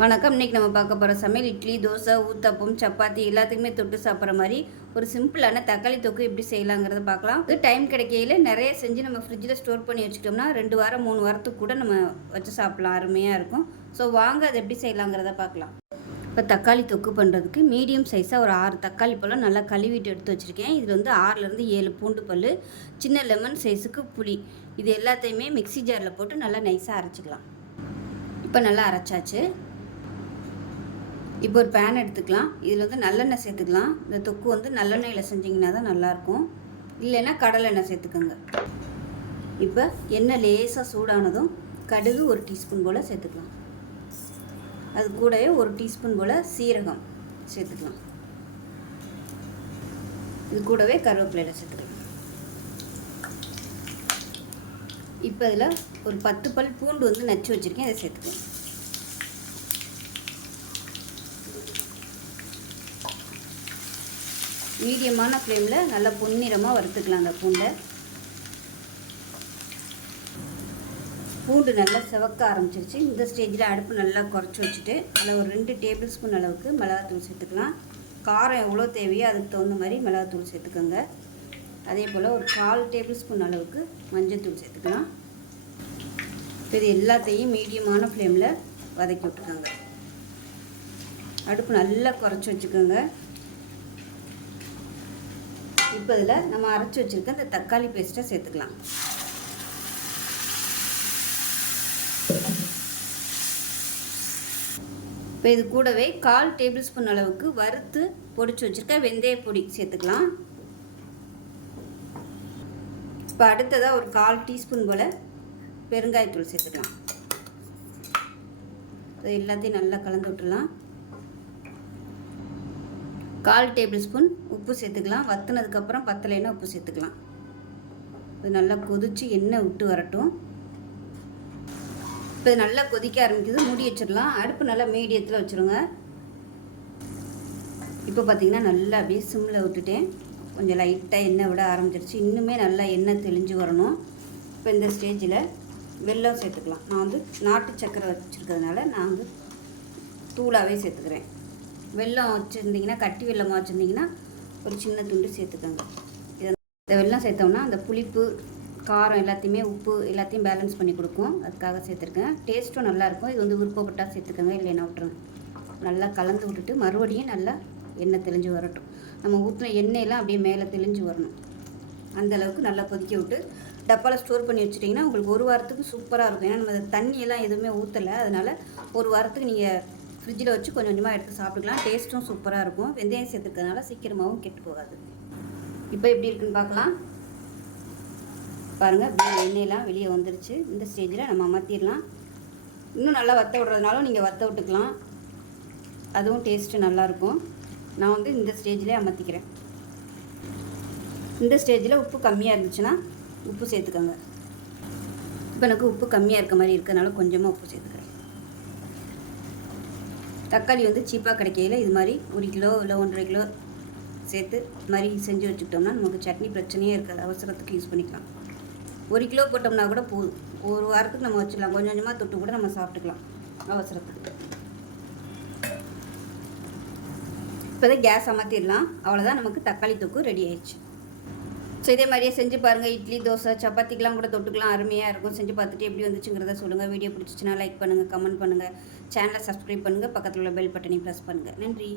வணக்கம். இன்றைக்கி நம்ம பார்க்க போகிற சமையல் இட்லி தோசை ஊத்தப்பம் சப்பாத்தி எல்லாத்துக்குமே தொட்டு சாப்பிட்ற மாதிரி ஒரு சிம்பிளான தக்காளி தொக்கு எப்படி செய்யலாங்கிறத பார்க்கலாம். இது டைம் கிடைக்கையில் நிறைய செஞ்சு நம்ம ஃப்ரிட்ஜில் ஸ்டோர் பண்ணி வச்சுக்கிட்டோம்னா ரெண்டு வாரம் மூணு வாரத்துக்கு கூட நம்ம வச்சு சாப்பிட்லாம். அருமையாக இருக்கும். ஸோ வாங்க அதை எப்படி செய்யலாங்கிறத பார்க்கலாம். இப்போ தக்காளி தொக்கு பண்ணுறதுக்கு மீடியம் சைஸாக ஒரு ஆறு தக்காளி பழம் நல்லா கழுவிட்டு எடுத்து வச்சுருக்கேன். இதில் வந்து ஆறுலேருந்து ஏழு பூண்டு பல் சின்ன லெமன் சைஸுக்கு புளி. இது எல்லாத்தையுமே மிக்ஸி ஜாரில் போட்டு நல்லா நைஸாக அரைச்சிக்கலாம். இப்போ நல்லா அரைச்சாச்சு. இப்போ ஒரு பேன் எடுத்துக்கலாம். இதில் வந்து நல்லெண்ணெய் சேர்த்துக்கலாம். இந்த தொக்கு வந்து நல்லெண்ணெயில் செஞ்சிங்கன்னா தான் நல்லாயிருக்கும். இல்லைன்னா கடலெண்ணெய் சேர்த்துக்கோங்க. இப்போ எண்ணெய் லேசாக சூடானதும் கடுகு ஒரு டீஸ்பூன் போல் சேர்த்துக்கலாம். அது கூடவே ஒரு டீஸ்பூன் போல் சீரகம் சேர்த்துக்கலாம். இது கூடவே கருவேப்பிலையில் சேர்த்துக்கலாம். இப்போ இதில் ஒரு பத்து பல் பூண்டு வந்து நச்சு வச்சுருக்கேன். அதை சேர்த்துக்கலாம். மீடியமான ஃப்ளேமில் நல்லா பொன்னிறமாக வறுத்துக்கலாம் அந்த பூண்டை. பூண்டு நல்லா செவக்க ஆரம்பிச்சிருச்சு. இந்த ஸ்டேஜில் அடுப்பு நல்லா குறைச்சி வச்சுட்டு அதில் ஒரு ரெண்டு டேபிள் ஸ்பூன் அளவுக்கு மிளகாத்தூள் சேர்த்துக்கலாம். காரம் எவ்வளோ தேவையோ அதுக்கு தகுந்த மாதிரி மிளகாத்தூள் சேர்த்துக்கோங்க. அதே போல் ஒரு கால் டேபிள் ஸ்பூன் அளவுக்கு மஞ்சள்தூள் சேர்த்துக்கலாம். இப்போ இது எல்லாத்தையும் மீடியமான ஃப்ளேமில் வதக்கி விட்டுக்கோங்க. அடுப்பு நல்லா குறைச்சி வச்சுக்கோங்க. இப்போ பதிலாக நம்ம அரைச்சி வச்சுருக்க இந்த தக்காளி பேஸ்ட்டை சேர்த்துக்கலாம். இப்போ இது கூடவே கால் டேபிள் ஸ்பூன் அளவுக்கு வறுத்து பொடிச்சு வச்சுருக்க வெந்தய பொடி சேர்த்துக்கலாம். இப்போ அடுத்ததாக ஒரு கால் டீஸ்பூன் போல் பெருங்காயத்தூள் சேர்த்துக்கலாம். எல்லாத்தையும் நல்லா கலந்து விட்டுலாம் கால் டேபிள் ஸ்பூன் உப்பு சேர்த்துக்கலாம். வத்தினதுக்கப்புறம் பத்தலைன்னா உப்பு சேர்த்துக்கலாம். இது நல்லா கொதித்து எண்ணெய் விட்டு வரட்டும். இப்போ இது நல்லா கொதிக்க ஆரம்பிக்குது. மூடி வச்சிடலாம். அடுப்பு நல்லா மீடியத்தில் வச்சுருங்க. இப்போ பார்த்திங்கன்னா நல்லா அப்படியே சிம்மில் விட்டுட்டேன். கொஞ்சம் லைட்டாக எண்ணெய் விட ஆரம்பிச்சிருச்சு. இன்னுமே நல்லா எண்ணெய் தெளிஞ்சு வரணும். இப்போ இந்த ஸ்டேஜில் வெல்லம் சேர்த்துக்கலாம். நான் வந்து நாட்டு சக்கரை வச்சுருக்கிறதுனால நான் வந்து தூளாகவே சேர்த்துக்கிறேன். வெல்லம் வச்சுருந்தீங்கன்னா கட்டி வெள்ளமாக வச்சுருந்தீங்கன்னா ஒரு சின்ன துண்டு சேர்த்துக்கோங்க. இதை இந்த வெல்லம் சேர்த்தோம்னா அந்த புளிப்பு காரம் எல்லாத்தையுமே உப்பு எல்லாத்தையும் பேலன்ஸ் பண்ணி கொடுக்கும். அதுக்காக சேர்த்துருக்கேன். டேஸ்ட்டும் நல்லாயிருக்கும் இது வந்து விருப்பப்பட்டால் சேர்த்துக்கோங்க. இல்லைன்னா விட்டுருங்க. நல்லா கலந்து விட்டுட்டு மறுபடியும் நல்லா எண்ணெய் தெளிஞ்சு வரட்டும். நம்ம ஊற்றின எண்ணெயெல்லாம் அப்படியே மேலே தெளிஞ்சு வரணும். அந்தளவுக்கு நல்லா கொதிக்க விட்டு டப்பாவில் ஸ்டோர் பண்ணி வச்சுட்டிங்கன்னா உங்களுக்கு ஒரு வாரத்துக்கு சூப்பராக இருக்கும். ஏன்னா நம்ம தண்ணியெல்லாம் எதுவுமே ஊற்றலை அதனால் ஒரு வாரத்துக்கு நீங்கள் ஃப்ரிட்ஜில் வச்சு கொஞ்சம் கொஞ்சமாக எடுத்து சாப்பிட்டுக்கலாம். டேஸ்ட்டும் சூப்பராக இருக்கும். வெந்தயம் சேர்த்துக்கிறதுனால சீக்கிரமாகவும் கெட்டு போகாது. இப்போ எப்படி இருக்குன்னு பார்க்கலாம். பாருங்கள் அப்படியே எண்ணெயெல்லாம் வெளியே வந்துருச்சு. இந்த ஸ்டேஜில் நம்ம அமர்த்திடலாம். இன்னும் நல்லா வத்த விடுறதுனாலும் நீங்கள் வத்த விட்டுக்கலாம். அதுவும் டேஸ்ட்டு நல்லாயிருக்கும் நான் வந்து இந்த ஸ்டேஜ்லேயே அமர்த்திக்கிறேன். இந்த ஸ்டேஜில் உப்பு கம்மியாக இருந்துச்சுன்னா உப்பு சேர்த்துக்கோங்க. இப்போ எனக்கு உப்பு கம்மியாக இருக்க மாதிரி இருக்கிறதுனால கொஞ்சமாக உப்பு சேர்த்துக்கோங்க. தக்காளி வந்து சீப்பாக கிடைக்கையில் இது மாதிரி ஒரு கிலோ இல்லை ஒன்றரை கிலோ சேர்த்து இது மாதிரி செஞ்சு வச்சுக்கிட்டோம்னா நமக்கு சட்னி பிரச்சனையே இருக்காது. அவசரத்துக்கு யூஸ் பண்ணிக்கலாம். ஒரு கிலோ போட்டோம்னா கூட போதும். ஒரு வாரத்துக்கு நம்ம வச்சிடலாம். கொஞ்சம் கொஞ்சமாக தொட்டு கூட நம்ம சாப்பிட்டுக்கலாம். அவசரத்துக்கு. இப்போதான் கேஸ் அமர்த்திடலாம். அவ்வளோதான் நமக்கு தக்காளி தொக்கு ரெடி ஆயிடுச்சு. ஸோ இதே மாதிரியே செஞ்சு பாருங்கள் இட்லி தோசை சப்பாத்திக்கெலாம் கூட தொட்டுக்கலாம். அருமையாக இருக்கும். செஞ்சு பார்த்துட்டு எப்படி வந்துச்சுங்கிறத சொல்லுங்கள் வீடியோ பிடிச்சிச்சின்னா லைக் பண்ணுங்கள் கமெண்ட் பண்ணுங்கள் சேனலை சப்ஸ்கிரைப் பண்ணுங்கள் பக்கத்தில் உள்ள பெல் பட்டனையும் ப்ரெஸ் பண்ணுங்கள் நன்றி.